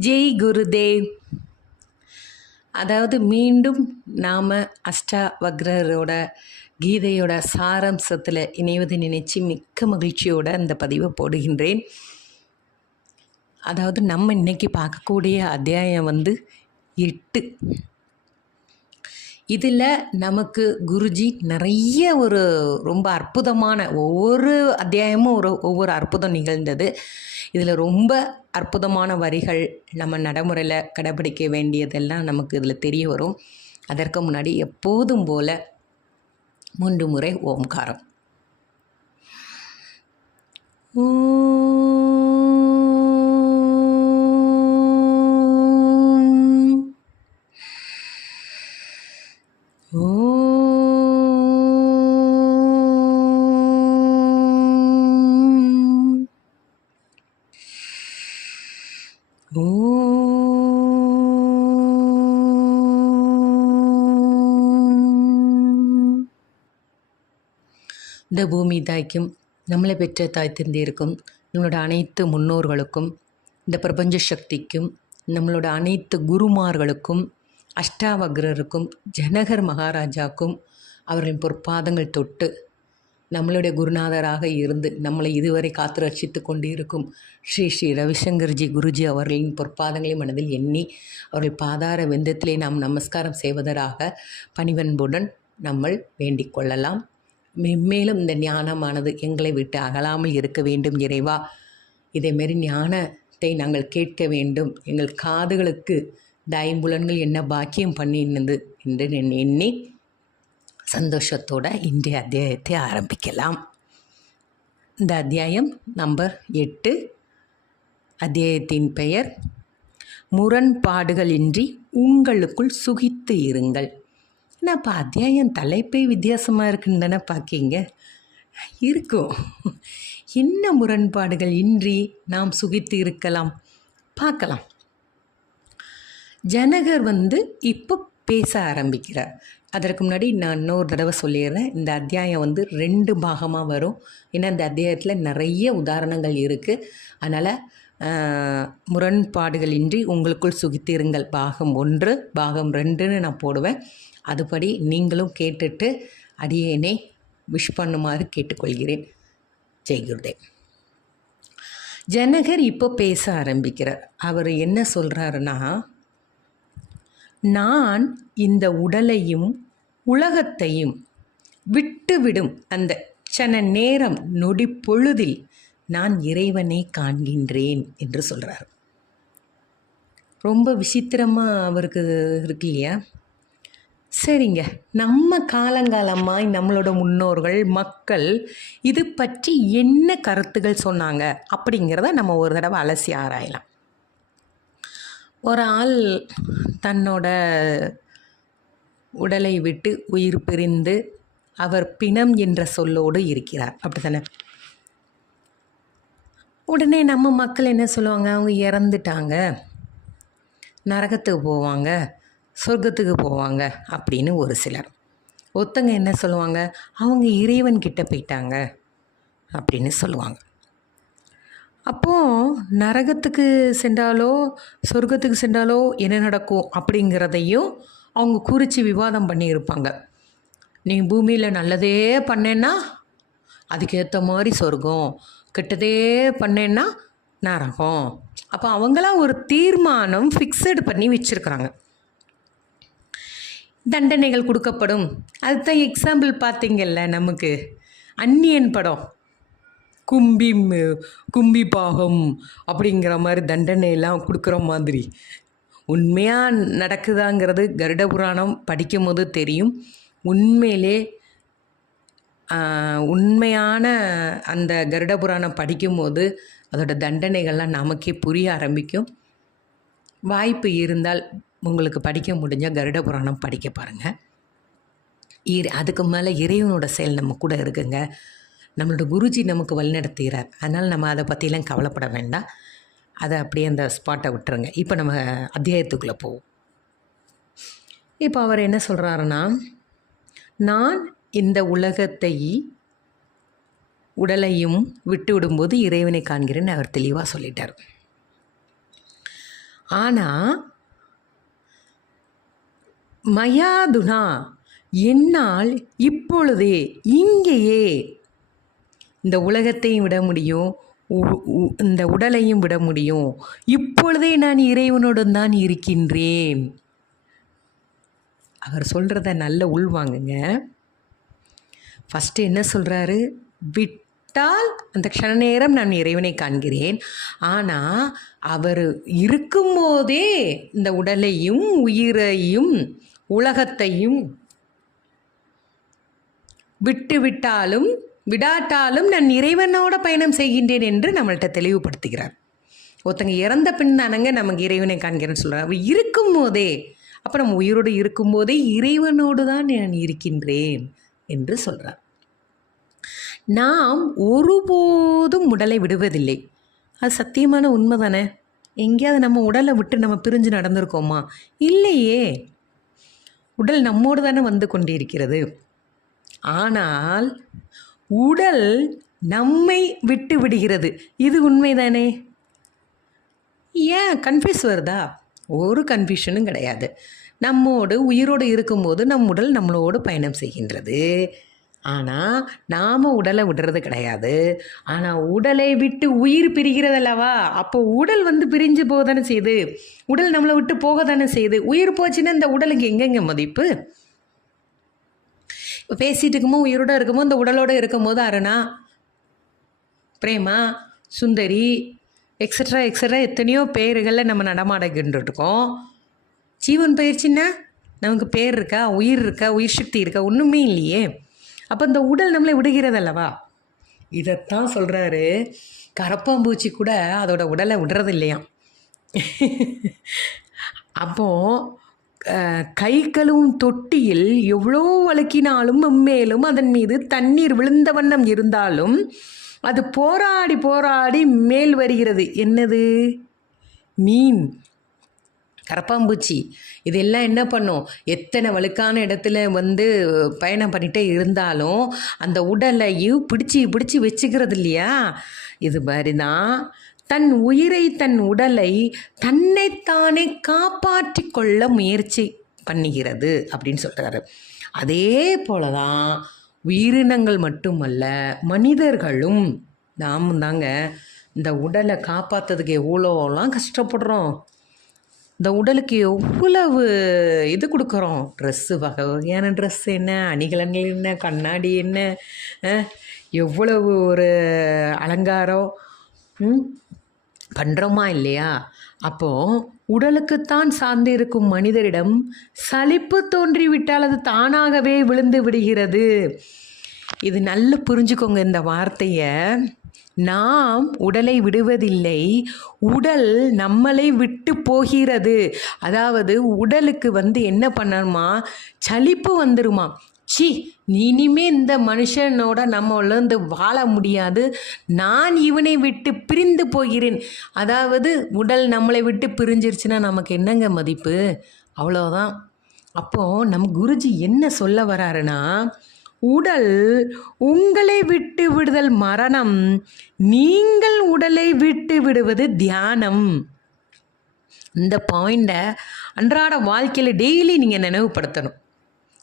ஜெய் குருதேவ். அதாவது மீண்டும் நாம் அஷ்டாவக்ரரோட கீதையோட சாராம்சத்தில் இணைவது நினைச்சு மிக்க மகிழ்ச்சியோட அந்த பதிவை போடுகின்றேன். அதாவது நம்ம இன்னைக்கு பார்க்கக்கூடிய அத்தியாயம் வந்து எட்டு. இதில் நமக்கு குருஜி நிறைய ஒரு ரொம்ப அற்புதமான ஒவ்வொரு அத்தியாயமும் ஒரு ஒவ்வொரு அற்புதம் நிகழ்ந்தது. இதில் ரொம்ப அற்புதமான வரிகள் நம்ம நடைமுறையில் கடைபிடிக்க வேண்டியதெல்லாம் நமக்கு இதில் தெரிய வரும். அதற்கு முன்னாடி எப்போதும் போல மூன்று முறை ஓம்காரம். ஓ இந்த பூமி தாய்க்கும் நம்மளை பெற்ற தாய் தந்தையருக்கும் நம்மளோட அனைத்து முன்னோர்களுக்கும் இந்த பிரபஞ்ச சக்திக்கும் நம்மளோட அனைத்து குருமார்களுக்கும் அஷ்டாவக்ரருக்கும் ஜனகர் மகாராஜாக்கும் அவர்களின் பொற்பாதங்கள் தொட்டு நம்மளுடைய குருநாதராக இருந்து நம்மளை இதுவரை காத்து ரட்சித்து கொண்டு இருக்கும் ஸ்ரீ ஸ்ரீ ரவிசங்கர்ஜி குருஜி அவர்களின் பொற்பாதங்களை மனதில் எண்ணி அவர்கள் பாதார வெந்தத்திலே நாம் நமஸ்காரம் செய்வதற்காக பணிவன்புடன் நம்ம வேண்டிக் கொள்ளலாம். மென்மேலும் இந்த ஞானமானது எங்களை விட்டு அகலாமல் இருக்க வேண்டும் இறைவா. இதேமாரி ஞானத்தை நாங்கள் கேட்க வேண்டும். எங்கள் காதுகளுக்கு இந்த ஐம்புலன்கள் என்ன பாக்கியம் பண்ணினது என்று எண்ணி சந்தோஷத்தோட இன்றைய அத்தியாயத்தை ஆரம்பிக்கலாம். இந்த அத்தியாயம் நம்பர் எட்டு. அத்தியாயத்தின் பெயர் முரண்பாடுகளின்றி உங்களுக்குள் சுகித்து இருங்கள். என்னப்பா அத்தியாயம் தலைப்பே வித்தியாசமாக இருக்குன்னு தானே பார்க்கீங்க இருக்கும். என்ன முரண்பாடுகள் இன்றி நாம் சுகித்து இருக்கலாம்? பார்க்கலாம் ஜனகர் வந்து இப்போ பேச ஆரம்பிக்கிறார். அதற்கு முன்னாடி நான் இன்னொரு தடவை சொல்லிடுறேன். இந்த அத்தியாயம் வந்து ரெண்டு பாகமாக வரும். ஏன்னா இந்த அத்தியாயத்தில் நிறைய உதாரணங்கள் இருக்குது அதனால் முரண்பாடுகளின்றி உங்களுக்குள் சுகித்திருங்கள். பாகம் ஒன்று பாகம் ரெண்டுன்னு நான் போடுவேன். அதுபடி நீங்களும் கேட்டுட்டு அடியேனை விஷ் பண்ணுமாறு கேட்டுக்கொள்கிறேன். ஜெய்குருதேவ் ஜனகர் இப்போ பேச ஆரம்பிக்கிறார். அவர் என்ன சொல்கிறாருன்னா நான் இந்த உடலையும் உலகத்தையும் விட்டுவிடும் அந்த சன நேரம் நொடி பொழுதில் நான் இறைவனை காண்கின்றேன் என்று சொல்கிறார் ரொம்ப விசித்திரமாக அவருக்கு இருக்கு இல்லையா? சரிங்க. நம்ம காலங்காலமாய் நம்மளோட முன்னோர்கள் மக்கள் இது பற்றி என்ன கருத்துகள் சொன்னாங்க? அப்படிங்கிறத நம்ம ஒரு தடவை அலசி ஆராயலாம். ஒரு ஆள் தன்னோட உடலை விட்டு உயிர் பிரிந்து அவர் பிணம் என்ற சொல்லோடு இருக்கிறார். அப்படி தானே உடனே நம்ம மக்கள் என்ன சொல்லுவாங்க? அவங்க இறந்துட்டாங்க. நரகத்துக்கு போவாங்க. சொர்க்கத்துக்கு போவாங்க அப்படின்னு ஒரு சிலர். ஒருத்தங்க என்ன சொல்லுவாங்க? அவங்க இறைவன் கிட்ட போயிட்டாங்க அப்படின்னு சொல்லுவாங்க. அப்போது நரகத்துக்கு சென்றாலோ சொர்க்கத்துக்கு சென்றாலோ என்ன நடக்கும் அப்படிங்கிறதையும் அவங்க குறித்து விவாதம் பண்ணியிருப்பாங்க. நீ பூமியில் நல்லதே பண்ணேன்னா அதுக்கேற்ற மாதிரி சொர்க்கம். கெட்டதே பண்ணேன்னா நரகம். அப்போ அவங்களாம் ஒரு தீர்மானம் ஃபிக்ஸடு பண்ணி வச்சுருக்குறாங்க. தண்டனைகள் கொடுக்கப்படும். அதுதான் எக்ஸாம்பிள் பார்த்தீங்கல்ல நமக்கு. அந்நியன் படம். கும்பி கும்பி பாகம் அப்படிங்கிற மாதிரி தண்டனையெல்லாம் கொடுக்குற மாதிரி. உண்மையாக நடக்குதாங்கிறது கருட புராணம் படிக்கும் போது தெரியும். உண்மையிலே உண்மையான அந்த கருட புராணம் படிக்கும்போது அதோட தண்டனைகள்லாம் நமக்கே புரிய ஆரம்பிக்கும். வாய்ப்பு இருந்தால் உங்களுக்கு படிக்க முடிஞ்சால் கருட புராணம் படிக்க பாருங்கள் இரு அதுக்கு மேலே இறைவனோட செயல் நம்ம கூட இருக்குங்க. நம்மளோட குருஜி நமக்கு வழிநடத்துகிறார். அதனால் நம்ம அதை பற்றிலாம் கவலைப்பட வேண்டாம். அதை அப்படியே அந்த ஸ்பாட்டை விட்டுருங்க. இப்போ நம்ம அத்தியாயத்துக்குள்ளே போவோம். இப்போ அவர் என்ன சொல்கிறாருன்னா நான் இந்த உலகத்தை உடலையும் விட்டு விடும்போது இறைவனை காண்கிறேன்னு அவர் தெளிவாக சொல்லிட்டார். ஆனால் மயாதுனா என்னால் இப்பொழுதே இங்கேயே இந்த உலகத்தையும் விட முடியும் உ- உ- இந்த உடலையும் விட முடியும். இப்பொழுதே நான் இறைவனுடன் தான் இருக்கின்றேன். அவர் சொல்கிறத நல்ல உள்வாங்குங்க. ஃபஸ்ட்டு என்ன சொல்கிறாரு விட்டால் அந்த க்ஷண நேரம் நான் இறைவனை காண்கிறேன். ஆனால் அவர் இருக்கும்போதே இந்த உடலையும் உயிரையும் உலகத்தையும் விட்டுவிட்டாலும் விடாட்டாலும் நான் இறைவனோட பயணம் செய்கின்றேன் என்று நம்மள்கிட்ட தெளிவுபடுத்துகிறார். ஒருத்தங்க இறந்த பின் தானங்க நமக்கு இறைவனை காண்கிறேன்னு சொல்கிறார் அவர் இருக்கும்போதே அப்போ நம்ம உயிரோடு இருக்கும்போதே இறைவனோடு தான் நான் இருக்கின்றேன் என்று சொல்கிறார் நாம் ஒருபோதும் உடலை விடுவதில்லை. அது சத்தியமான உண்மை தானே? எங்கேயாவது நம்ம உடலை விட்டு நம்ம பிரிஞ்சு நடந்திருக்கோமா? இல்லையே. உடல் நம்மோடு தானே வந்து கொண்டிருக்கிறது. ஆனால் உடல் நம்மை விட்டு விடுகிறது. இது உண்மைதானே? ஏன்? கன்ஃபியூஸ் வருதா? ஒரு கன்ஃபியூஷனும் கிடையாது. நம்மோடு உயிரோடு இருக்கும்போது நம் உடல் நம்மளோடு பயணம் செய்கின்றது. ஆனால் நாம் உடலை விடுறது கிடையாது. ஆனால் உடலை விட்டு உயிர் பிரிகிறது அல்லவா அப்போ உடல் வந்து பிரிஞ்சு போக தானே செய்யுது உடல் நம்மளை விட்டு போக தானே செய்யுது உயிர் போச்சுன்னா இந்த உடலுக்கு எங்கெங்கே மதிப்பு? இப்போ பேசிகிட்டு இருக்கும்போது உயிரோட இருக்கும்போது இந்த உடலோடு இருக்கும்போது அருணா பிரேமா சுந்தரி எக்ஸட்ரா எக்ஸட்ரா எத்தனையோ பேர்களை நம்ம நடமாடகின்றிருக்கோம். இருக்கோம் ஜீவன் பயிற்சின்னா நமக்கு பேர் இருக்கா? உயிர் இருக்கா? உயிர் சக்தி இருக்கா? ஒன்றுமே இல்லையே. அப்போ இந்த உடல் நம்மளை விடுகிறது அல்லவா இதைத்தான் சொல்கிறாரு கரப்பாம்பூச்சி கூட அதோட உடலை விடுறது இல்லையாம் அப்போ கை கழுவும் தொட்டியில் எவ்வளோ வழுக்கினாலும் மேலும் அதன் மீது தண்ணீர் விழுந்த வண்ணம் இருந்தாலும் அது போராடி போராடி மேல் வருகிறது. என்னது? மீன். கரப்பாம்பூச்சி இதெல்லாம் என்ன பண்ணும்? எத்தனை வழுக்கான இடத்துல வந்து பயணம் பண்ணிகிட்டே இருந்தாலும் அந்த உடலையும் பிடிச்சி பிடிச்சி வச்சுக்கிறது இல்லையா? இது மாதிரி தான் தன் உயிரை தன் உடலை தன்னைத்தானே காப்பாற்றி கொள்ள முயற்சி பண்ணுகிறது அப்படின்னு சொல்கிறாரு அதே போல தான் உயிரினங்கள் மட்டுமல்ல மனிதர்களும் நாமும் தாங்க இந்த உடலை காப்பாற்றுறதுக்கு எவ்வளோலாம் கஷ்டப்படுறோம். இந்த உடலுக்கு எவ்வளவு இது கொடுக்குறோம்? ட்ரெஸ்ஸு வகை வகையான ட்ரெஸ் என்ன? அணிகலன்கள் என்ன? கண்ணாடி என்ன? எவ்வளவு ஒரு அலங்காரம்? பண்ணுறோமா இல்லையா? அப்போது உடலுக்குத்தான் சார்ந்து இருக்கும் மனிதரிடம் சலிப்பு தோன்றிவிட்டால் அது தானாகவே விழுந்து விடுகிறது. இது நல்லா புரிஞ்சுக்கோங்க இந்த வார்த்தையை. நாம் உடலை விடுவதில்லை. உடல் நம்மளை விட்டு போகிறது. அதாவது உடலுக்கு வந்து என்ன பண்ணணுமா? சலிப்பு வந்துருமா? சி இனிமே இந்த மனுஷனோட நம்ம வந்து வாழ முடியாது. நான் இவனை விட்டு பிரிந்து போகிறேன். அதாவது உடல் நம்மளை விட்டு பிரிஞ்சிருச்சுன்னா நமக்கு என்னங்க மதிப்பு? அவ்வளோதான் அப்போது நம் குருஜி என்ன சொல்ல வராருன்னா உடல் உங்களை விட்டு விடுதல் மரணம் நீங்கள் உடலை விட்டு விடுவது தியானம். இந்த பாயிண்ட்டை அன்றாட வாழ்க்கையில் டெய்லி நீங்கள் நினைவுபடுத்தணும்.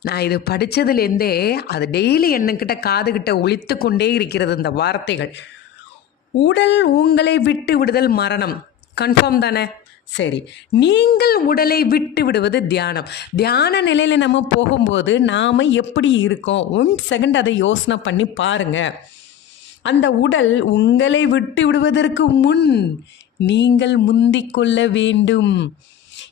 நான் இது படித்ததுலேருந்தே அது டெய்லி என்னக்கிட்ட காதுகிட்ட ஒழித்து கொண்டே இருக்கிறது இந்த வார்த்தைகள். உடல் உங்களை விட்டு விடுதல் மரணம். கன்ஃபார்ம் தானே? சரி. நீங்கள் உடலை விட்டு விடுவது தியானம். தியான நிலையில் நம்ம போகும்போது நாம் எப்படி இருக்கோம்? ஒன் செகண்ட் அதை யோசனை பண்ணி பாருங்கள் அந்த உடல் உங்களை விட்டு விடுவதற்கு முன் நீங்கள் முந்திக் கொள்ள வேண்டும்.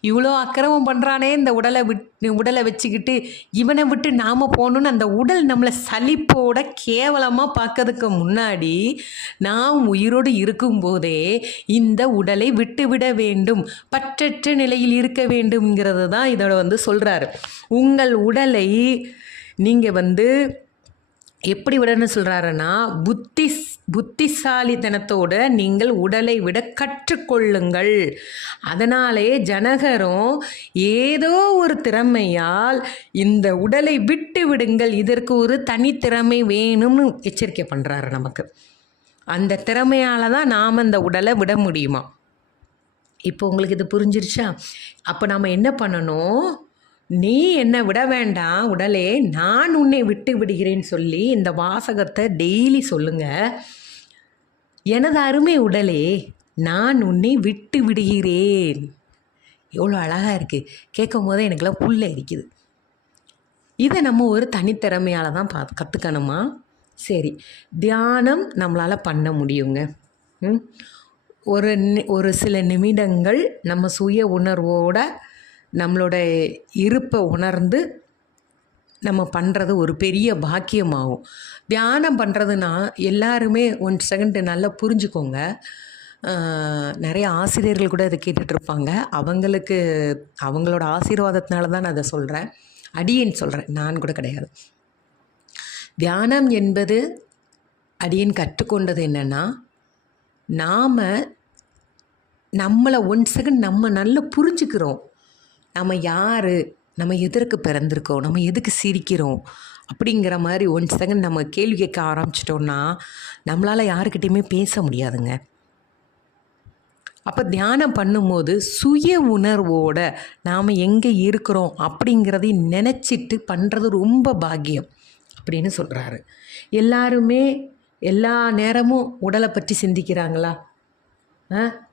இவ்வளோ அக்கிரமம் பண்ணுறானே இந்த உடலை விட் உடலை வச்சுக்கிட்டு இவனை விட்டு நாம் போகணுன்னு அந்த உடல் நம்மளை சலிப்போட கேவலமாக பார்க்கறதுக்கு முன்னாடி நாம் உயிரோடு இருக்கும்போதே இந்த உடலை விட்டுவிட வேண்டும் பற்றற்ற நிலையில் இருக்க வேண்டும்ங்கிறது தான் இதோட வந்து சொல்கிறாரு உங்கள் உடலை நீங்கள் வந்து எப்படி விடன்னு சொல்கிறாருன்னா புத்தி புத்திசாலித்தனத்தோடு நீங்கள் உடலை விட கற்றுக்கொள்ளுங்கள். அதனாலே ஜனகரும் ஏதோ ஒரு திறமையால் இந்த உடலை விட்டு விடுங்கள். இதற்கு ஒரு தனித்திறமை வேணும்னு எச்சரிக்கை பண்ணுறாரு நமக்கு. அந்த திறமையால் தான் நாம் அந்த உடலை விட முடியுமா? இப்போ உங்களுக்கு இது புரிஞ்சிருச்சா? அப்போ நாம் என்ன பண்ணணும்? நீ என்னை விட வேண்டாம் உடலே நான் உன்னை விட்டு விடுகிறேன்னு சொல்லி இந்த வாசகத்தை டெய்லி சொல்லுங்க. எனது அருமை உடலே நான் உன்னை விட்டு விடுகிறேன். எவ்வளோ அழகாக இருக்குது கேட்கும் போதே எனக்குலாம் புல்ல இருக்குது இதை நம்ம ஒரு தனித்திறமையால் தான் பா கற்றுக்கணுமா சரி. தியானம் நம்மளால் பண்ண முடியுங்க. ம்? ஒரு ஒரு சில நிமிடங்கள் நம்ம சுய உணர்வோட நம்மளோட இருப்பை உணர்ந்து நம்ம பண்ணுறது ஒரு பெரிய பாக்கியமாகும். தியானம் பண்ணுறதுனா எல்லாருமே ஒன் செகண்ட் நல்லா புரிஞ்சுக்கோங்க. நிறைய ஆசிரியர்கள் கூட அதை கேட்டுட்ருப்பாங்க அவங்களுக்கு அவங்களோட ஆசீர்வாதத்தினால தான் நான் அதை சொல்கிறேன் அடியன் சொல்கிறேன் நான் கூட கிடையாது. தியானம் என்பது அடியன் கற்றுக்கொண்டது என்னென்னா நாம் நம்மளை ஒன் செகண்ட் நம்ம நல்லா புரிஞ்சுக்கிறோம். நம்ம யார்? நம்ம எதற்கு பிறந்திருக்கோம்? நம்ம எதுக்கு சிரிக்கிறோம்? அப்படிங்கிற மாதிரி ஒன் செகண்ட் நம்ம கேள்வி கேட்க ஆரம்பிச்சிட்டோம்னா நம்மளால் யாருக்கிட்டேயுமே பேச முடியாதுங்க. அப்போ தியானம் பண்ணும்போது சுய உணர்வோட நாம் எங்கே இருக்கிறோம் அப்படிங்கிறதையும் நினச்சிட்டு பண்ணுறது ரொம்ப பாக்கியம் அப்படின்னு சொல்கிறாரு எல்லாருமே எல்லா நேரமும் உடலை பற்றி சிந்திக்கிறாங்களா?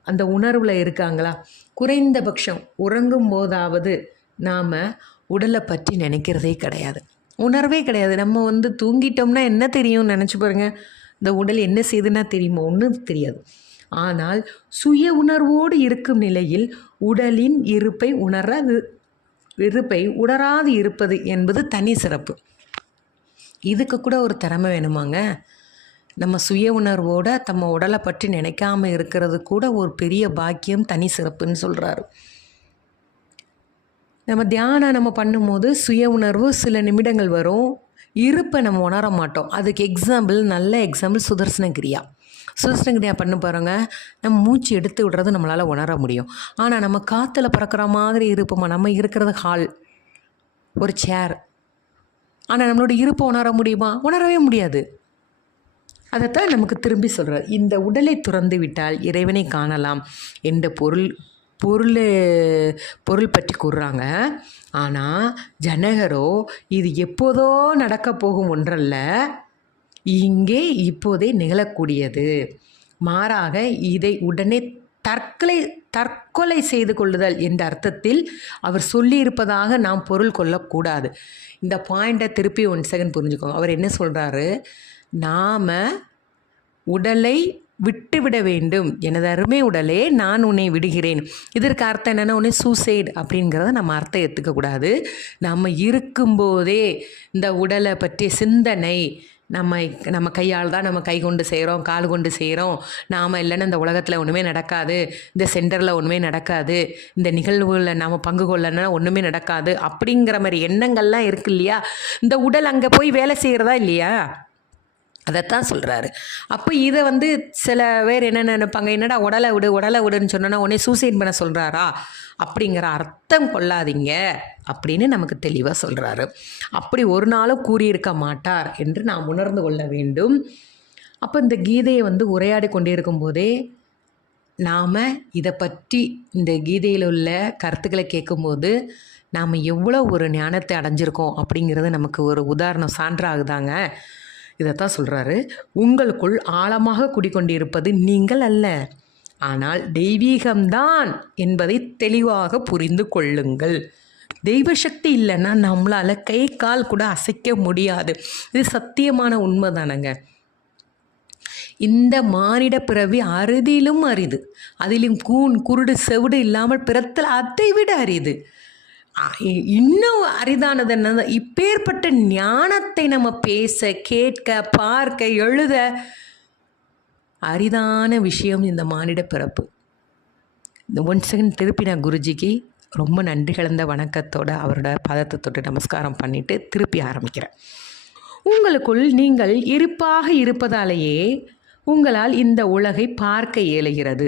அந்த உணர்வில் இருக்காங்களா? குறைந்தபட்சம் உறங்கும் போதாவது நாம் உடலை பற்றி நினைக்கிறதே கிடையாது. உணர்வே கிடையாது. நம்ம வந்து தூங்கிட்டோம்னா என்ன தெரியும் நினச்சி பாருங்கள் இந்த உடல் என்ன செய்துன்னா தெரியுமா? ஒன்றும் தெரியாது. ஆனால் சுய உணர்வோடு இருக்கும் நிலையில் உடலின் இருப்பை உணராது இருப்பை உணராது இருப்பது என்பது தனி சிறப்பு. இதுக்கு கூட ஒரு திறமை வேணுமாங்க? நம்ம சுய உணர்வோட நம்ம உடலை பற்றி நினைக்காம இருக்கிறது கூட ஒரு பெரிய பாக்கியம் தனி சிறப்புன்னு சொல்கிறாரு நம்ம தியானம் நம்ம பண்ணும்போது சுய உணர்வு சில நிமிடங்கள் வரும். இருப்பை நம்ம உணர மாட்டோம். அதுக்கு எக்ஸாம்பிள் நல்ல எக்ஸாம்பிள் சுதர்சன கிரியா. சுதர்சன கிரியா பண்ண பாருங்க. நம்ம மூச்சு எடுத்து விடுறது நம்மளால் உணர முடியும். ஆனால் நம்ம காற்றுல பறக்கிற மாதிரி இருப்போமா? நம்ம இருக்கிறது ஹால் ஒரு சேர் ஆனால் நம்மளோட இருப்பை உணர முடியுமா? உணரவே முடியாது. அதைத்தான் நமக்கு திரும்பி சொல்கிறார் இந்த உடலை துறந்து விட்டால் இறைவனை காணலாம் என்ற பொருள் பொருள் பொருள் பற்றி கூறுறாங்க. ஆனால் ஜனகரோ இது எப்போதோ நடக்க போகும் ஒன்றல்ல இங்கே இப்போதே நிகழக்கூடியது. மாறாக இதை உடனே தற்கொலை தற்கொலை செய்து கொள்ளுதல் என்ற அர்த்தத்தில் அவர் சொல்லியிருப்பதாக நாம் பொருள் கொள்ளக்கூடாது. இந்த பாயிண்ட்டை திருப்பி ஒன் செகண்ட் புரிஞ்சுக்கோங்க. அவர் என்ன சொல்கிறாரு நாம் உடலை விட்டுவிட வேண்டும். எனது அருமை உடலே நான் உன்னை விடுகிறேன். இதற்கு அர்த்தம் என்னென்னா உன்னை சூசைட் அப்படிங்கிறத நம்ம அர்த்தம் எடுத்துக்கக்கூடாது நம்ம இருக்கும்போதே இந்த உடலை பற்றிய சிந்தனை நம்ம நம்ம கையால் தான் நம்ம கை கொண்டு செய்கிறோம் கால் கொண்டு செய்கிறோம் நாம் இல்லைன்னா இந்த உலகத்தில் ஒன்றுமே நடக்காது. இந்த சென்டரில் ஒன்றுமே நடக்காது. இந்த நிகழ்வுகளில் நாம் பங்கு கொள்ளனா ஒன்றுமே நடக்காது. அப்படிங்கிற மாதிரி எண்ணங்கள்லாம் இருக்கு இல்லையா? இந்த உடல் அங்கே போய் வேலை செய்கிறதா இல்லையா? அதைத்தான் சொல்கிறாரு அப்போ இதை வந்து சில பேர் என்ன நினைப்பாங்க? என்னடா உடலை விடு உடலை விடுன்னு சொன்னோன்னா உடனே சூசைட் பண்ண சொல்கிறாரா அப்படிங்கிற அர்த்தம் கொள்ளாதீங்க அப்படின்னு நமக்கு தெளிவாக சொல்கிறாரு அப்படி ஒரு நாளும் கூறியிருக்க மாட்டார் என்று நாம் உணர்ந்து கொள்ள வேண்டும். அப்போ இந்த கீதையை வந்து உரையாடி கொண்டிருக்கும் போதே நாம் இதை பற்றி இந்த கீதையில் உள்ள கருத்துக்களை கேட்கும்போது நாம் எவ்வளோ ஒரு ஞானத்தை அடைஞ்சிருக்கோம் அப்படிங்கிறது நமக்கு ஒரு உதாரணம் சான்றாகுதாங்க. இதைத்தான் சொல்கிறாரு உங்களுக்குள் ஆழமாக குடிக்கொண்டிருப்பது நீங்கள் அல்ல. ஆனால் தெய்வீகம்தான் என்பதை தெளிவாக புரிந்து கொள்ளுங்கள். தெய்வ சக்தி இல்லைன்னா நம்மளால் கை கால் கூட அசைக்க முடியாது. இது சத்தியமான உண்மை தானங்க இந்த மானிட பிறவி அறுதியிலும் அரிது. அதிலும் கூன் குருடு செவிடு இல்லாமல் பிறத்தல் அதை விட அரிது. இன்னும் அரிதானது என்ன இப்பேற்பட்ட ஞானத்தை நம்ம பேச கேட்க பார்க்க எழுத அரிதான விஷயம் இந்த மானிட பிறப்பு. இந்த ஒன் செகண்ட் திருப்பி நான் குருஜிக்கு ரொம்ப நன்றி கலந்த வணக்கத்தோட அவரோட பதத்தை தொட்டு நமஸ்காரம் பண்ணிட்டு திருப்பி ஆரம்பிக்கிறேன். உங்களுக்குள் நீங்கள் இருப்பாக இருப்பதாலேயே உங்களால் இந்த உலகை பார்க்க இயலுகிறது.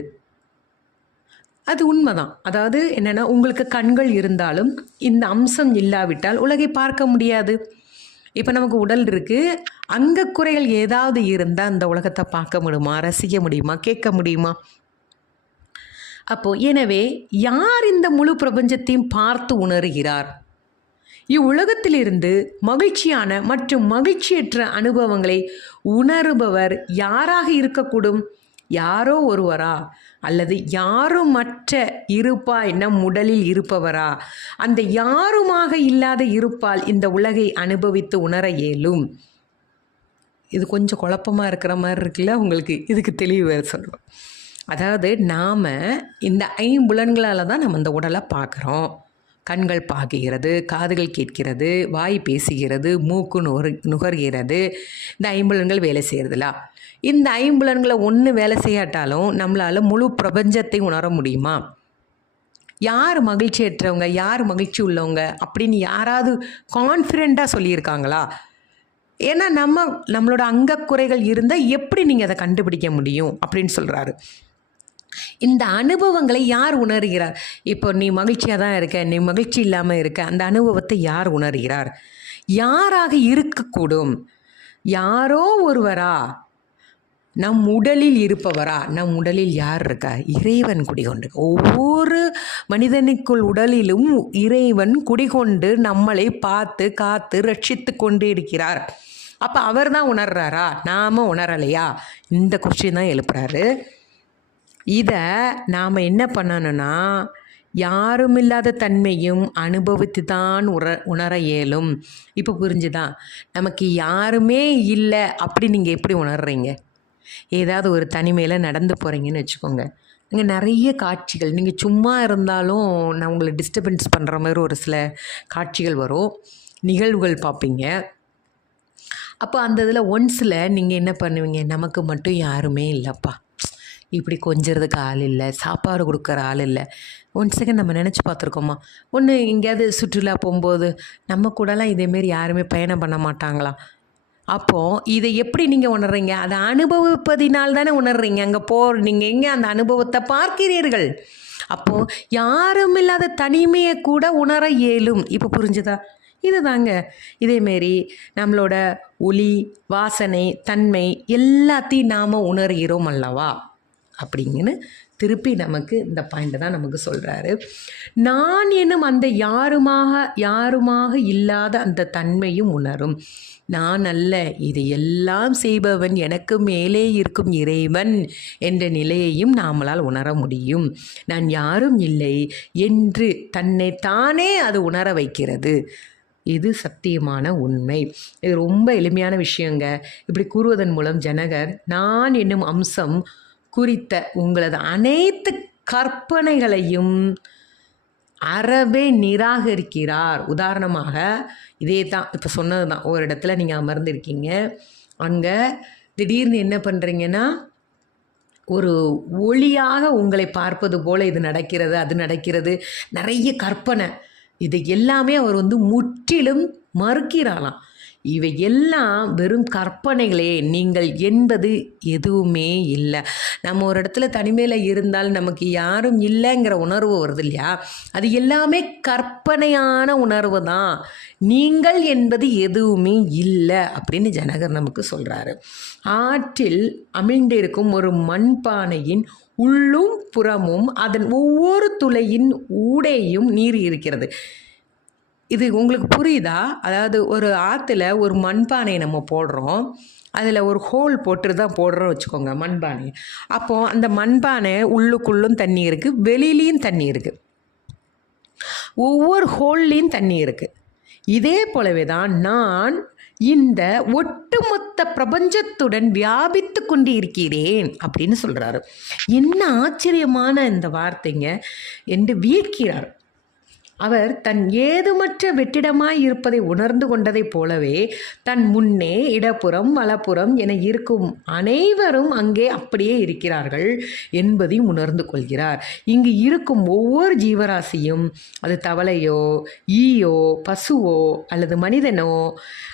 அது உண்மைதான். அதாவது என்னென்னா உங்களுக்கு கண்கள் இருந்தாலும் இந்த அம்சம் இல்லாவிட்டால் உலகை பார்க்க முடியாது. இப்போ நமக்கு உடல் இருக்குது அங்க குறைகள் ஏதாவது இருந்தால் அந்த உலகத்தை பார்க்க முடியுமா? ரசிக்க முடியுமா? கேட்க முடியுமா? அப்போது எனவே யார் இந்த முழு பிரபஞ்சத்தையும் பார்த்து உணர்கிறார்? இவ்வுலகத்திலிருந்து மகிழ்ச்சியான மற்றும் மகிழ்ச்சியற்ற அனுபவங்களை உணருபவர் யாராக இருக்கக்கூடும்? யாரோ ஒருவரா? அல்லது யாரும் மற்ற இருப்பா நம் உடலில் இருப்பவரா? அந்த யாருமாக இல்லாத இருப்பால் இந்த உலகை அனுபவித்து உணர இயலும். இது கொஞ்சம் குழப்பமாக இருக்கிற மாதிரி இருக்குல்ல உங்களுக்கு? இதுக்கு தெளிவு வேறு சொல்கிறோம் அதாவது நாம் இந்த ஐம்புலன்களால் தான் நம்ம இந்த உடலை பார்க்குறோம். கண்கள் பார்க்கிறது காதுகள் கேட்கிறது வாய் பேசுகிறது மூக்கு நுகர் நுகர்கிறது. இந்த ஐம்புலன்கள் வேலை செய்கிறதுல இந்த ஐம்புலன்களை ஒன்று வேலை செய்யாட்டாலும் நம்மளால் முழு பிரபஞ்சத்தை உணர முடியுமா? யார் மகிழ்ச்சியற்றவங்க? யார் மகிழ்ச்சி உள்ளவங்க? அப்படின்னு யாராவது கான்ஃபிடெண்ட்டாக சொல்லியிருக்காங்களா? ஏன்னா நம்ம நம்மளோட அங்கக்குறைகள் இருந்தால் எப்படி நீங்கள் அதை கண்டுபிடிக்க முடியும் அப்படின்னு சொல்கிறாரு இந்த அனுபவங்களை யார் உணர்கிறார்? இப்போ நீ மகிழ்ச்சியாக தான் இருக்க நீ மகிழ்ச்சி இல்லாமல் இருக்க அந்த அனுபவத்தை யார் உணர்கிறார்? யாராக இருக்கக்கூடும்? யாரோ ஒருவரா நம் உடலில் இருப்பவரா? நம் உடலில் யார் இருக்கா? இறைவன் குடிகொண்டு. ஒவ்வொரு மனிதனுக்குள் உடலிலும் இறைவன் குடிகொண்டு நம்மளை பார்த்து காத்து ரட்சித்து கொண்டு இருக்கிறார். அப்போ அவர் தான் உணர்றாரா? நாம் உணரலையா? இந்த கொஸ்டின் தான் எழுப்புறாரு. இதை நாம் என்ன பண்ணணும்னா யாரும் இல்லாத தன்மையும் அனுபவித்து தான் உற உணர இயலும். இப்போ புரிஞ்சுதான் நமக்கு யாருமே இல்லை அப்படி நீங்கள் எப்படி உணர்றீங்க? ஏதாவது ஒரு தனிமையில் நடந்து போகிறீங்கன்னு வச்சுக்கோங்க. அங்கே நிறைய காட்சிகள். நீங்கள் சும்மா இருந்தாலும் நான் உங்களை டிஸ்டர்பன்ஸ் பண்ணுற மாதிரி ஒரு சில காட்சிகள் வரும். நிகழ்வுகள் பார்ப்பீங்க. அப்போ அந்த இதில் ஒன்ஸில் நீங்கள் என்ன பண்ணுவீங்க? நமக்கு மட்டும் யாருமே இல்லைப்பா. இப்படி கொஞ்சறதுக்கு ஆள் இல்லை. சாப்பாடு கொடுக்குற ஆள் இல்லை. ஒன் செகண்ட் நம்ம நினச்சி பார்த்துருக்கோமா? ஒன்று எங்கேயாவது சுற்றுலா போகும்போது நம்ம கூடலாம் இதேமாரி யாருமே பயணம் பண்ண மாட்டாங்களா? அப்போது இதை எப்படி நீங்கள் உணர்றீங்க? அதை அனுபவிப்பதினால் தானே உணர்றீங்க. அங்கே போ நீங்கள் எங்கே அந்த அனுபவத்தை பார்க்கிறீர்கள்? அப்போது யாரும் இல்லாத தனிமையை கூட உணர இயலும். இப்போ புரிஞ்சுதா? இதுதாங்க. இதேமாரி நம்மளோட ஒளி வாசனை தன்மை எல்லாத்தையும் நாம் உணர்கிறோம் அல்லவா? அப்படிங்கன்னு திருப்பி நமக்கு இந்த பாயிண்ட் தான் நமக்கு சொல்கிறாரு நான் என்னும் அந்த யாருமாக யாருமாக இல்லாத அந்த தன்மையும் உணரும். நான் அல்ல இதையெல்லாம் எல்லாம் செய்பவன் எனக்கு மேலே இருக்கும் இறைவன் என்ற நிலையையும் நாமளால் உணர முடியும். நான் யாரும் இல்லை என்று தன்னை தானே அது உணர வைக்கிறது. இது சத்தியமான உண்மை. இது ரொம்ப எளிமையான விஷயங்க. இப்படி கூறுவதன் மூலம் ஜனகர் நான் என்னும் அம்சம் குறித்த உங்களது அனைத்து கற்பனைகளையும் அறவே நிராகரிக்கிறார். உதாரணமாக இதே தான் இப்போ சொன்னது தான் ஒரு இடத்துல நீங்கள் அமர்ந்திருக்கீங்க. அங்கே திடீர்னு என்ன பண்ணுறீங்கன்னா ஒரு ஒளியாக உங்களை பார்ப்பது போல் இது நடக்கிறது அது நடக்கிறது. நிறைய கற்பனை. இது எல்லாமே அவர் வந்து முற்றிலும் மறுக்கிறாளாம் இவை எல்லாம் வெறும் கற்பனைகளே. நீங்கள் என்பது எதுவுமே இல்லை. நம்ம ஒரு இடத்துல தனிமையில் இருந்தால் நமக்கு யாரும் இல்லைங்கிற உணர்வு வருது இல்லையா? அது எல்லாமே கற்பனையான உணர்வு தான். நீங்கள் என்பது எதுவுமே இல்லை அப்படின்னு ஜனகர் நமக்கு சொல்கிறாரு ஆற்றில் அமிழ்ந்திருக்கும் ஒரு மண்பானையின் உள்ளும் புறமும் அதன் ஒவ்வொரு துளையின் ஊடேயும் நீர் இருக்கிறது. இது உங்களுக்கு புரியுதா? அதாவது ஒரு ஆற்றுல ஒரு மண்பானையை நம்ம போடுறோம். அதில் ஒரு ஹோல் போட்டு தான் போடுறோம் வச்சுக்கோங்க மண்பானை அப்போது அந்த மண்பானை உள்ளுக்குள்ளும் தண்ணி இருக்குது வெளியிலையும் தண்ணி இருக்குது ஒவ்வொரு ஹோல்லையும் தண்ணி இருக்குது இதே போலவே தான் நான் இந்த ஒட்டுமொத்த பிரபஞ்சத்துடன் வியாபித்து கொண்டு இருக்கிறேன் அப்படின்னு சொல்கிறாரு என்ன ஆச்சரியமான இந்த வார்த்தைங்க. என்று வியக்கிறார். அவர் தன் ஏதுமற்ற வெற்றிடமாய் இருப்பதை உணர்ந்து கொண்டதைப் போலவே தன் முன்னே இடப்புறம் வலப்புறம் என இருக்கும் அனைவரும் அங்கே அப்படியே இருக்கிறார்கள் என்பதையும் உணர்ந்து கொள்கிறார். இங்கு இருக்கும் ஒவ்வொரு ஜீவராசியும் அது தவளையோ ஈயோ பசுவோ அல்லது மனிதனோ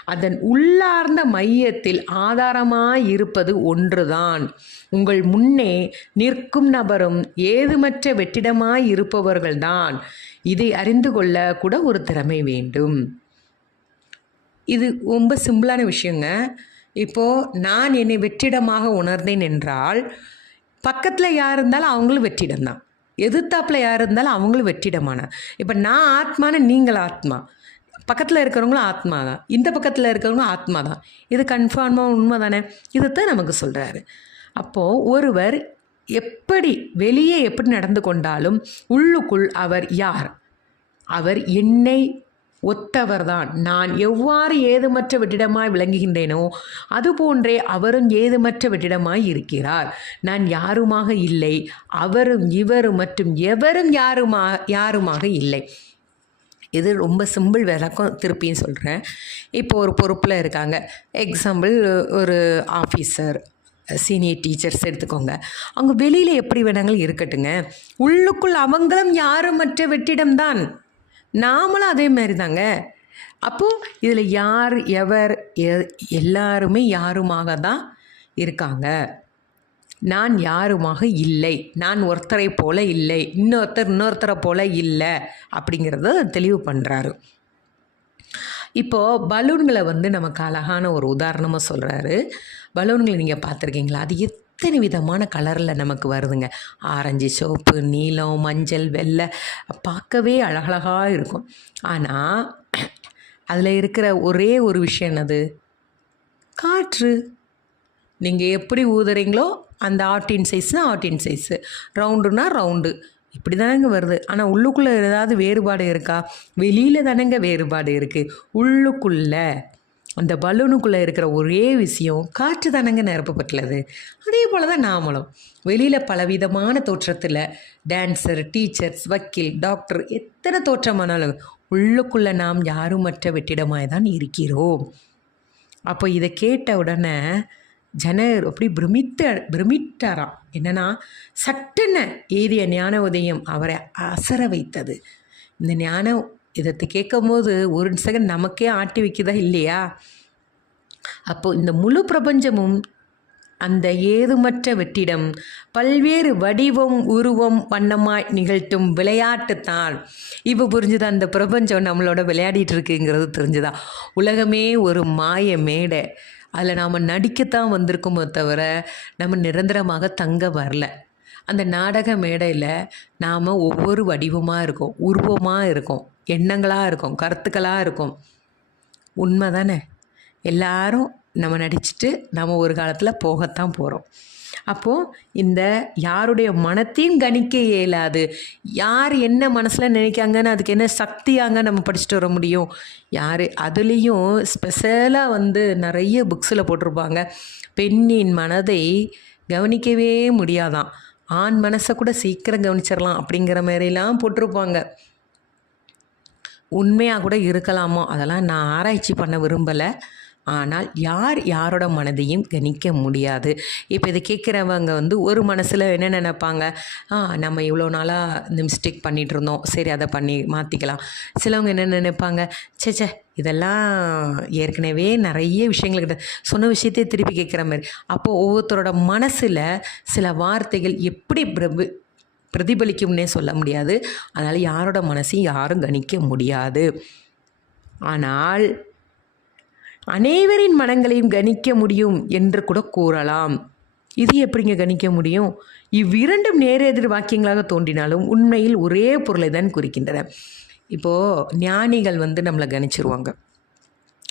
அதன் உள்ளார்ந்த மையத்தில் ஆதாரமாய் இருப்பது ஒன்றுதான். உங்கள் முன்னே நிற்கும் நபரும் ஏதுமற்ற வெற்றிடமாய் இருப்பவர்கள்தான். இதை அறிந்து கொள்ள கூட ஒரு திறமை வேண்டும். இது ரொம்ப சிம்பிளான விஷயங்க. இப்போது நான் என்னை வெற்றிடமாக உணர்ந்தேன் என்றால் பக்கத்தில் யார் இருந்தாலும் அவங்களும் வெற்றிடம்தான் எதிர்த்தாப்பில் யார் இருந்தாலும் அவங்களும் வெற்றிடமான. இப்போ நான் ஆத்மான நீங்கள் ஆத்மா. பக்கத்தில் இருக்கிறவங்களும் ஆத்மா தான். இந்த பக்கத்தில் இருக்கிறவங்களும் ஆத்மா தான். இது கன்ஃபார்மாக உண்மை தானே இதைத்தான் நமக்கு சொல்கிறாரு அப்போது ஒருவர் எப்படி வெளியே எப்படி நடந்து கொண்டாலும் உள்ளுக்குள் அவர் யார்? அவர் என்னை ஒத்தவர்தான். நான் எவ்வாறு ஏதுமற்ற வெற்றிடமாய் விளங்குகின்றேனோ அதுபோன்றே அவரும் ஏதுமற்ற வெற்றிடமாய் இருக்கிறார். நான் யாருமாக இல்லை அவரும் இவரும் மற்றும் எவரும் யாருமா யாருமாக இல்லை. இது ரொம்ப சிம்பிள் விளக்கம் திருப்பியும் சொல்கிறேன் இப்போ ஒரு பொறுப்பில் இருக்காங்க. எக்ஸாம்பிள் ஒரு ஆஃபீஸர் சீனியர் டீச்சர்ஸ் எடுத்துக்கோங்க. அவங்க வெளியில் எப்படி வேணாங்களும் இருக்கட்டுங்க. உள்ளுக்குள் அவங்களும் யாரும் மற்ற வெற்றிடம்தான். நாமளும் அதே மாதிரி தாங்க அப்போது இதில் யார் எவர் எ- எல்லாருமே யாருமாக தான் இருக்காங்க. நான் யாருமாக இல்லை. நான் ஒருத்தரை போல இல்லை. இன்னொருத்தர் இன்னொருத்தரை போல இல்லை அப்படிங்கிறத தெளிவு பண்ணுறாரு இப்போது பலூன்களை வந்து நமக்கு அழகான ஒரு உதாரணமாக சொல்கிறாரு பலூன்களை நீங்கள் பார்த்துருக்கீங்களா? அது எத்தனை விதமான கலரில் நமக்கு வருதுங்க. ஆரஞ்சு சிவப்பு நீலம் மஞ்சள் வெள்ளை பார்க்கவே அழகழகாக இருக்கும். ஆனால் அதில் இருக்கிற ஒரே ஒரு விஷயம் என்னது? காற்று. நீங்கள் எப்படி ஊதுறீங்களோ அந்த ஆட்டின் சைஸ்னா ஆட்டின் சைஸு ரவுண்டுனா ரவுண்டு. இப்படி தானேங்க வருது. ஆனால் உள்ளுக்குள்ளே ஏதாவது வேறுபாடு இருக்கா? வெளியில் தானேங்க வேறுபாடு இருக்குது உள்ளுக்குள்ளே அந்த பலூனுக்குள்ளே இருக்கிற ஒரே விஷயம் காற்று தானங்க நிரப்பப்பட்டுள்ளது. அதே போல் தான் நாமளும். வெளியில் பலவிதமான தோற்றத்தில் டான்ஸர் டீச்சர்ஸ் வக்கீல் டாக்டர் எத்தனை தோற்றமானாலும் உள்ளுக்குள்ளே நாம் யாருமற்ற வெற்றிடமாய் தான் இருக்கிறோம். அப்போ இதை கேட்ட உடனே ஜனர் அப்படி பிரமித்த பிரமிட்டாராம். என்னன்னா சட்டென ஏறிய ஞான உதயம் அவரை அசர வைத்தது. இந்த ஞான இதத்தை கேட்கும்போது ஒரு செகண்ட் நமக்கே ஆட்டி வைக்குதா இல்லையா? அப்போது இந்த முழு பிரபஞ்சமும் அந்த ஏதுமற்ற வெற்றிடம் பல்வேறு வடிவம் உருவம் வண்ணமாய் நிகழ்த்தும் விளையாட்டுத்தான். இப்போ புரிஞ்சுதா அந்த பிரபஞ்சம் நம்மளோட விளையாடிட்டு இருக்குங்கிறது தெரிஞ்சுதா? உலகமே ஒரு மாய மேடை. அதில் நாம் நடிக்கத்தான் வந்திருக்கோமோ தவிர நம்ம நிரந்தரமாக தங்க வரல. அந்த நாடக மேடையில் நாம் ஒவ்வொரு வடிவமாக இருக்கோம் உருவமாக இருக்கோம். எண்ணங்களாக இருக்கும் கருத்துக்களாக இருக்கும். உண்மை தானே? எல்லாரும் நம்ம நடிச்சுட்டு நம்ம ஒரு காலத்தில் போகத்தான் போகிறோம் அப்போது இந்த யாருடைய மனத்தையும் கணிக்க இயலாது. யார் என்ன மனசில் நினைக்காங்கன்னு அதுக்கு என்ன சக்தியாங்க நம்ம படிச்சுட்டு வர முடியும்? யார்? அதுலேயும் ஸ்பெஷலாக வந்து நிறைய புக்ஸில் போட்டிருப்பாங்க. பெண்ணின் மனதை கவனிக்கவே முடியாதான். ஆண் மனசை கூட சீக்கிரம் கவனிச்சிடலாம் அப்படிங்கிற மாதிரிலாம் போட்டிருப்பாங்க. உண்மையாக கூட இருக்கலாமோ? அதெல்லாம் நான் ஆராய்ச்சி பண்ண விரும்பலை. ஆனால் யார் யாரோட மனதையும் கணிக்க முடியாது. இப்போ இதை கேட்குறவங்க வந்து ஒரு மனசில் என்ன நினைப்பாங்க? ஆ நம்ம இவ்வளோ நாளாக இந்த மிஸ்டேக் பண்ணிகிட்டு இருந்தோம் சரி அதை பண்ணி மாற்றிக்கலாம் சிலவங்க என்ன நினைப்பாங்க? ச்சே ச்சே இதெல்லாம் ஏற்கனவே நிறைய விஷயங்கள் கிட்ட சொன்ன விஷயத்தையே திருப்பி கேட்குற மாதிரி அப்போது ஒவ்வொருத்தரோட மனசில் சில வார்த்தைகள் எப்படி பிரபு பிரதிபலிக்கும்னே சொல்ல முடியாது. அதனால் யாரோட மனசையும் யாரும் கணிக்க முடியாது. ஆனால் அனைவரின் மனங்களையும் கணிக்க முடியும் என்று கூட கூறலாம். இது எப்படிங்க கணிக்க முடியும்? இவ்விரண்டும் நேரெதிர் வாக்கியங்களாக தோன்றினாலும் உண்மையில் ஒரே பொருளை தான் குறிக்கின்றன. இப்போது ஞானிகள் வந்து நம்மளை கணிச்சிருவாங்க.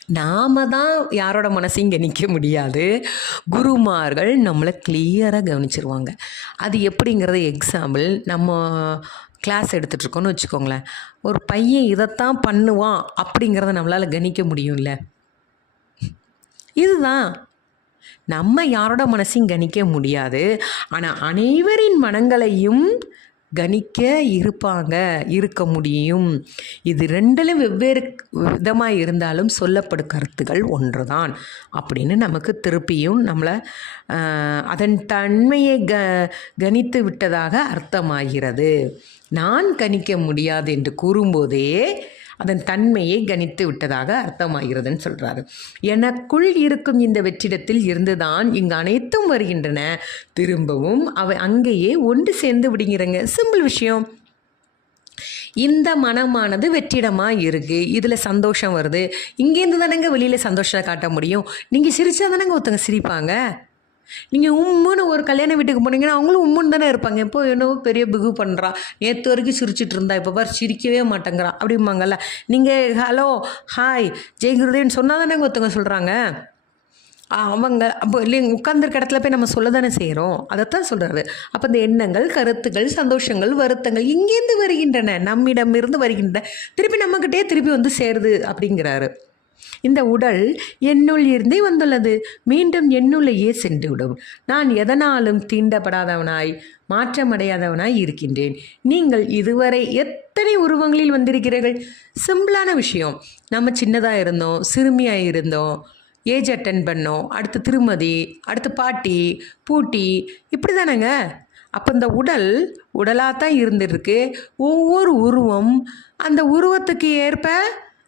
நாம தான் யாரோட மனசையும் கணிக்க முடியாது. குருமார்கள் நம்மளை கிளியராக கவனிச்சிருவாங்க. அது எப்படிங்கிறது எக்ஸாம்பிள் நம்ம கிளாஸ் எடுத்துகிட்ருக்கோன்னு வச்சுக்கோங்களேன். ஒரு பையன் இதைத்தான் பண்ணுவான் அப்படிங்கிறத நம்மளால் கணிக்க முடியும்ல. இதுதான். நம்ம யாரோட மனசையும் கணிக்க முடியாது. ஆனால் அனைவரின் மனங்களையும் கணிக்க இருப்பாங்க இருக்க முடியும். இது ரெண்டிலும் வெவ்வேறு விதமாக இருந்தாலும் சொல்லப்படும் கருத்துகள் ஒன்றுதான். அப்படின்னு நமக்கு திருப்பியும் நம்மளை அதன் தன்மையை க கணித்து விட்டதாக அர்த்தமாகிறது. நான் கணிக்க முடியாது என்று கூறும்போதே அதன் தன்மையை கணித்து விட்டதாக அர்த்தமாகிறதுன்னு சொல்கிறாரு எனக்குள் இருக்கும் இந்த வெற்றிடத்தில் இருந்துதான் இங்கு அனைத்தும் வருகின்றன. திரும்பவும் அவை அங்கேயே ஒன்று சேர்ந்து விடுங்கிறங்க சிம்பிள் விஷயம். இந்த மனமானது வெற்றிடமாக இருக்குது இதில் சந்தோஷம் வருது. இங்கேருந்து தானேங்க வெளியில் சந்தோஷத்தை காட்ட முடியும். நீங்கள் சிரிச்சா தானேங்க ஒருத்தங்க சிரிப்பாங்க. நீங்கள் உம்முன்னு ஒரு கல்யாண வீட்டுக்கு போனீங்கன்னா அவங்களும் உம்முன்னு தானே இருப்பாங்க. இப்போ என்னவோ பெரிய பிகு பண்ணுறா நேற்று வரைக்கும் சிரிச்சிட்டு இருந்தா இப்போ பார் சிரிக்கவே மாட்டேங்கிறான் அப்படிம்பாங்கல்ல. நீங்கள் ஹலோ ஹாய் ஜெய்குருதேன்னு சொன்னால் தானே ஒருத்தவங்க சொல்கிறாங்க அவங்க அப்போ இல்லைங்க உட்காந்துருக்க இடத்துல போய் நம்ம சொல்ல தானே செய்கிறோம் அதைத்தான் சொல்கிறாரு அப்போ இந்த எண்ணங்கள் கருத்துக்கள் சந்தோஷங்கள் வருத்தங்கள் இங்கேருந்து வருகின்றன. நம்மிடமிருந்து வருகின்றன. திருப்பி நம்மக்கிட்டே திருப்பி வந்து சேருது அப்படிங்கிறாரு. இந்த உடல் என்னுள் இருந்தே வந்துள்ளது. மீண்டும் என்னுள்ளேயே சென்றுவிடும். நான் எதனாலும் தீண்டப்படாதவனாய் மாற்றமடையாதவனாய் இருக்கின்றேன். நீங்கள் இதுவரை எத்தனை உருவங்களில் வந்திருக்கிறீர்கள்? சிம்பிளான விஷயம். நம்ம சின்னதாக இருந்தோம் சிறுமியாக இருந்தோம் ஏஜ் அட்டன் பண்ணோம் அடுத்து திருமதி அடுத்து பாட்டி பூட்டி இப்படி தானேங்க அப்போ இந்த உடல் உடலாக தான் இருந்துருக்கு. ஒவ்வொரு உருவம் அந்த உருவத்துக்கு ஏற்ப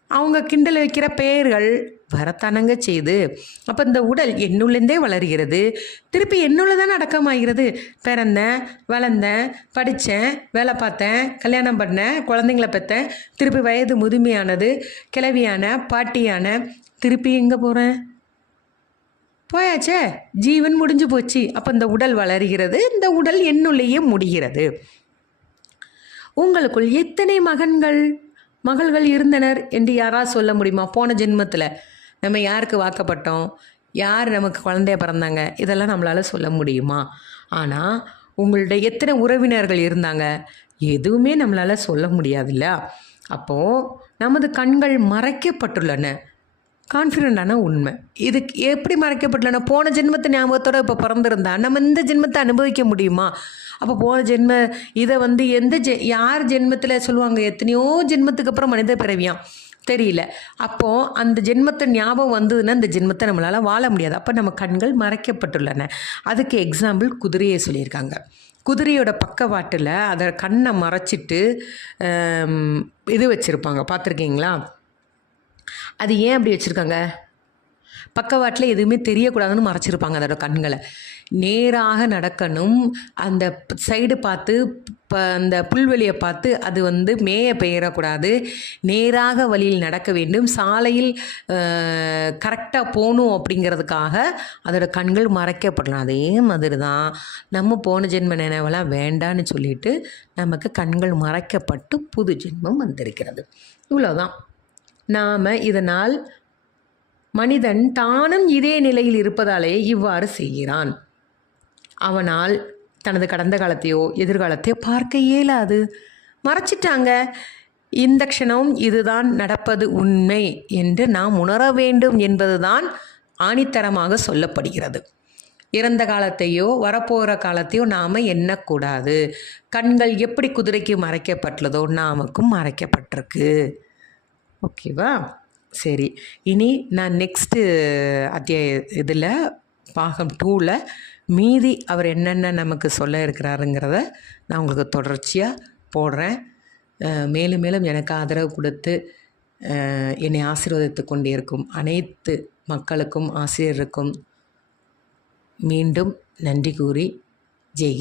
அவங்க கிண்டல் வைக்கிற பெயர்கள் வரத்தானங்க செய்து அப்போ இந்த உடல் என்னுள்ளேருந்தே வளர்கிறது. திருப்பி என்னுள்ள தானே அடக்கமாகிறது. பிறந்தேன் வளர்ந்தேன் படித்தேன் வேலை பார்த்தேன் கல்யாணம் பண்ணேன் குழந்தைங்கள பெற்றேன் திருப்பி வயது முதுமையானது கிளவியான பாட்டியான திருப்பி எங்கே போகிறேன் போயாச்சே? ஜீவன் முடிஞ்சு போச்சு. அப்போ இந்த உடல் வளர்கிறது இந்த உடல் என்னுள்ளேயே முடிகிறது. உங்களுக்குள் எத்தனை மகன்கள்? மகள்கள் இருந்தனர் என்று யாராவது சொல்ல முடியுமா? போன ஜென்மத்தில் நம்ம யாருக்கு வாக்கப்பட்டோம்? யார் நமக்கு குழந்தைய பிறந்தாங்க? இதெல்லாம் நம்மளால் சொல்ல முடியுமா? ஆனால் உங்கள்ட்ட எத்தனை உறவினர்கள் இருந்தாங்க? எதுவுமே நம்மளால் சொல்ல முடியாதுல்ல. அப்போது நமது கண்கள் மறைக்கப்பட்டுள்ளன. கான்ஃபிடண்டான உண்மை. இதுக்கு எப்படி மறைக்கப்படலன்னா போன ஜென்மத்தை ஞாபகத்தோடு இப்போ பிறந்திருந்தா நம்ம இந்த ஜென்மத்தை அனுபவிக்க முடியுமா? அப்போ போன ஜென்ம இதை வந்து எந்த ஜெ யார் ஜென்மத்தில் சொல்லுவாங்க? எத்தனையோ ஜென்மத்துக்கு அப்புறம் மனித பிறவியாம். தெரியல. அப்போது அந்த ஜென்மத்தை ஞாபகம் வந்ததுன்னா அந்த ஜென்மத்தை நம்மளால் வாழ முடியாது. அப்போ நம்ம கண்கள் மறைக்கப்பட்டுள்ளன. அதுக்கு எக்ஸாம்பிள் குதிரையை சொல்லியிருக்காங்க. குதிரையோட பக்கவாட்டில் அதை கண்ணை மறைச்சிட்டு இது வச்சுருப்பாங்க. பார்த்துருக்கீங்களா? அது ஏன் அப்படி வச்சுருக்காங்க? பக்கவாட்டில் எதுவுமே தெரியக்கூடாதுன்னு மறைச்சிருப்பாங்க அதோட கண்களை. நேராக நடக்கணும். அந்த சைடு பார்த்து இப்போ அந்த புல்வெளியை பார்த்து அது வந்து மேய பெயரக்கூடாது. நேராக வழியில் நடக்க வேண்டும். சாலையில் கரெக்டாக போகணும் அப்படிங்கிறதுக்காக அதோட கண்கள் மறைக்கப்படலாம் அதே மாதிரி தான் நம்ம போன ஜென்ம நினைவெல்லாம் வேண்டான்னு சொல்லிட்டு நமக்கு கண்கள் மறைக்கப்பட்டு புது ஜென்மம் வந்திருக்கிறது. இவ்வளோதான் நாம் இதனால் மனிதன் தானும் இதே நிலையில் இருப்பதாலே இவ்வாறு செய்கிறான். அவனால் தனது கடந்த காலத்தையோ எதிர்காலத்தையோ பார்க்க இயலாது. மறைச்சிட்டாங்க. இந்த க்ஷணம் இதுதான் நடப்பது உண்மை என்று நாம் உணர வேண்டும் என்பதுதான் ஆணித்தரமாக சொல்லப்படுகிறது. இறந்த காலத்தையோ வரப்போகிற காலத்தையோ நாம் எண்ணக்கூடாது. கண்கள் எப்படி குதிரைக்கு மறைக்கப்பட்டுள்ளதோ நாமக்கும் மறைக்கப்பட்டிருக்கு. ஓகேவா? சரி. இனி நான் நெக்ஸ்ட்டு அத்தியாய இதில் பாகம் டூவில் மீதி அவர் என்னென்ன நமக்கு சொல்ல இருக்கிறாருங்கிறத நான் உங்களுக்கு தொடர்ச்சியாக போடுறேன். மேலும் மேலும் எனக்கு ஆதரவு கொடுத்து என்னை ஆசீர்வதித்து கொண்டிருக்கும் அனைத்து மக்களுக்கும் ஆசிரியருக்கும் மீண்டும் நன்றி கூறி ஜெய்